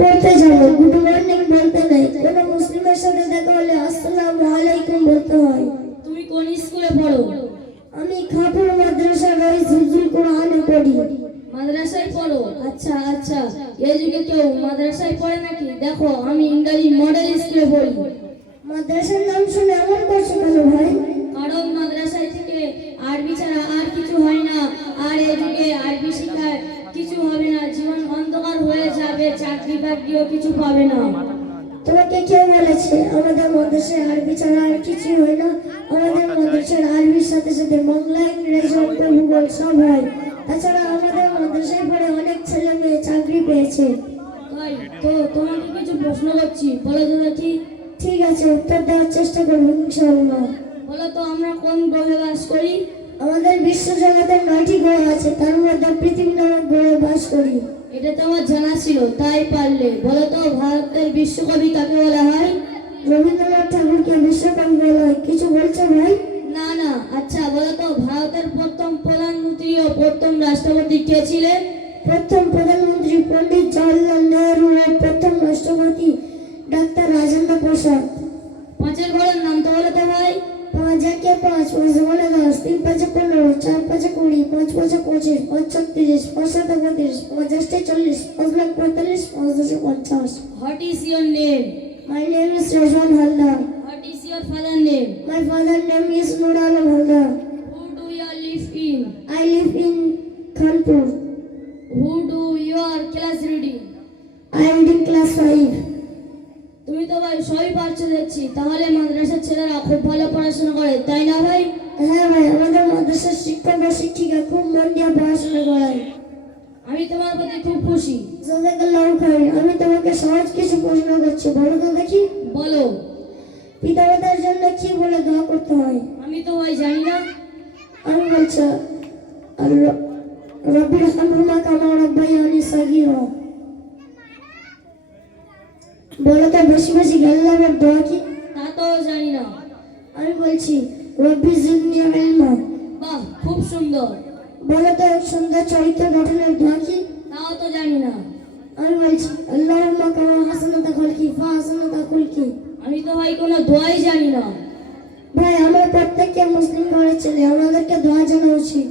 পড়তে যাব good morning বলতে নেই। কোনো মুসলিমের সাথে দেখা হলে আসসালামু আলাইকুম বলতে হয়। তুমি কোন স্কুলে পড়ো? আমি খাপুর মাদ্রাসা রইস হুজুর কোরআনে পড়ি। মাদ্রাসায় পড়ো? আচ্ছা আচ্ছা। এই যুগে কেউ মাদ্রাসায় পড়ে নাকি? দেখো আমি ইংরাজি মডেল স্কুলে পড়ি। মাদ্রাসার নাম শুনে এমন করছ কেন ভাই। কারণ মাদ্রাসায় থেকে আরবি ছাড়া আর কিছু হয় না। আর এই যুগে আরবি শিখায় কিছু হবে না জীবন অন্ধকার হয়ে যাবে চাকরি বাকরিও কিছু পাবে না। তোমাকে কে বলেছে? আমাদের মাদ্রাসায় আরবি ছাড়া আর কিছু হয় না। আমাদের মাদ্রাসার আরবির সাথে সাথে বাংলা ইংরেজি অঙ্ক ভূগোল সব হয়। তাছাড়া আমাদের মাদ্রাসায় পড়ে অনেক ছেলে মেয়ে চাকরি পেয়েছে। তাই তো তোমাকে কিছু প্রশ্ন করছি। বলো তো দেখি। ঠিক আছে উত্তর দেওয়ার চেষ্টা করব ইনশাআল্লাহ। বলো তো আমরা কোন গ্রহে বাস করি? আমাদের বিশ্ব জগতের নয়টি গ্রহ আছে তার মধ্যে পৃথিবী এটা তো আমার জানা ছিল তাই পারলে। বলো তো ভারতের বিশ্বকবি কাকে বলা হয়? রবীন্দ্রনাথ ঠাকুরকে বিশ্বকবি বলা হয়। কিছু বলছো ভাই? না না। আচ্ছা বলো তো ভারতের প্রথম প্রধানমন্ত্রী ও প্রথম রাষ্ট্রপতি কে ছিলেন? প্রথম প্রধানমন্ত্রী পণ্ডিত জওয়াহরলাল নেহরু ও প্রথম রাষ্ট্রপতি ডাক্তার রাজেন্দ্র প্রসাদ। পাঁচের ঘরের নাম তো বলো তো ভাই। વાંઝાકિયા પાંચ પાંચ વાળા દસ તીન પાંચ પંદર ચાર પાંચ કોડી પાંચ પાંચ પચીસ પાંચ છત્રીસ પાંચ સાત બત્રીસ પાંચ અષ્ટે ચાલીસ પાંચ લાખ પાંત્રીસ પાંચ દસ પચાસ what is your name my name is Rezwan Halla what is your father name my father name is Nural Halla who do you live in I live in Kanpur who do your class reading I am in class 5 তুমি তো ভাই সবই পারছ দেখছি। তাহলে মাদ্রাসার ছেলেরা খুব ভালো পড়াশোনা করে তাই না ভাই? হ্যাঁ ভাই আমাদের মাদ্রাসার শিক্ষক বা শিক্ষিকা খুব মন দিয়ে পড়াশোনা করায়। আমি তোমার প্রতি খুব খুশি। আমি তোমাকে সহজ কিছু প্রশ্ন করছি বলো তো দেখি। বলো। পিতামাতার জন্য কি বলে দোয়া করতে হয়? আমি তো ভাই জানি না। আমি বলছি আর রব্বির হামহুমা কামা রাব্বায়ানি সাগীরা। বলো তো বেশি বেশি লাভের দোয়া কি? তা তো জানি না। আমি বলছি রব্বি জিদনি ইলমা। বাহ খুব সুন্দর। বলো তো সুন্দর চরিত্র গঠনের দোয়া কি? তাও তো জানি না। আমি বলছি আল্লাহুম্মা কামা হাসানাতা খালকি ফা হাসানাতা খুলকি। আমি তো ভাই কোনো দোয়াই জানি না। ভাই আমরা প্রত্যেককে মুসলিম ঘরের ছেলে আমাদেরকে দোয়া জানা উচিত।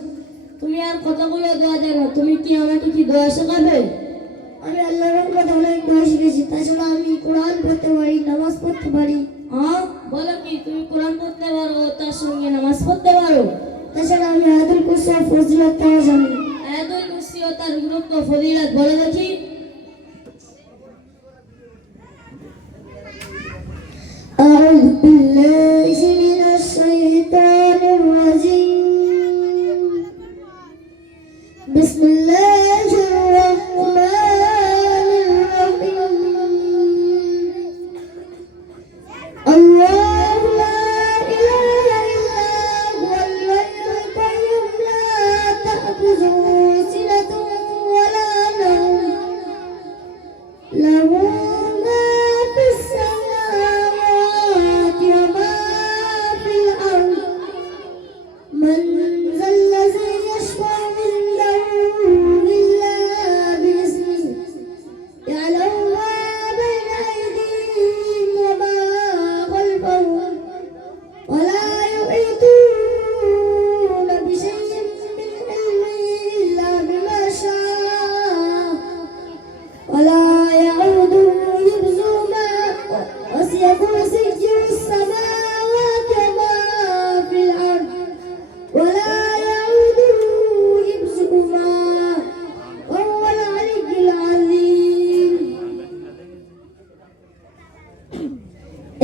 তুমি আর কতগুলো দোয়া জানো? তুমি কি আমাকে কি দোয়া শেখাবে? আমি আল্লাহর রহমতে অনেক দোয়া শিখেছি তাছাড়া আমি কোরআন পড়তে পারি নামাজ পড়তে পারি হ্যাঁ বলো কি তুমি কোরআন পড়তে পারো তার সঙ্গে নামাজ পড়তে পারো তাছাড়া আমি আয়াতুল কুরসি আর ফজিলত তাও জানি আয়াতুল কুরসি ও তার গুরুত্ব ফজিলত বলে দেখি أعوذ بالله من الشيطان الرجيم بسم الله 来。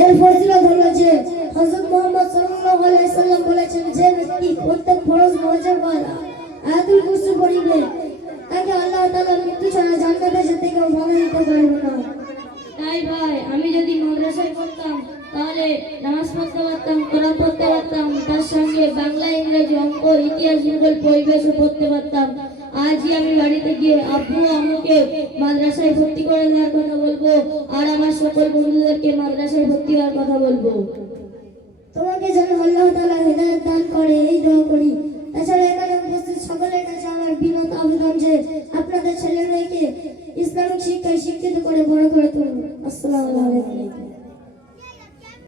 এর ফজিলত হলো যে হযরত মুহাম্মদ সাল্লাল্লাহু আলাইহি সাল্লাম বলেছেন, যে ব্যক্তি প্রত্যেক ফরজ নামাজের পর আয়াতুল কুরসি পড়িবে, তাকে আল্লাহ তাআলা মৃত্যু ছাড়া জান্নাতে যেতে কেউ বাধা দিতে পারবে না। তাই ভাই, আমি যদি মাদ্রাসায় পড়তাম, তাহলে নামাজ পড়তে পারতাম, কোরআন পড়তে পারতাম, তার সঙ্গে বাংলা, ইংরেজি, অঙ্ক, ইতিহাস, ভূগোল, পরিবেশও পড়তে পারতাম। আজই আমি বাড়িতে গিয়ে আব্বু আম্মুকে মাদ্রাসায় ভর্তি করে দেওয়ার কথা বলব, আর আমার সকল বন্ধুদেরকে মাদ্রাসায় ভর্তি হওয়ার কথা বলব। তোমাকে যেন আল্লাহ তাআলা হেদায়েত দান করে, এই দোয়া করি। তাছাড়া এখানে উপস্থিত সকলের কাছে আমার বিনত আবেদন যে আপনাদের ছেলে মেয়েকে ইসলামিক শিক্ষায় শিক্ষিত করে বড় করে তুলুন। আসসালামু আলাইকুম।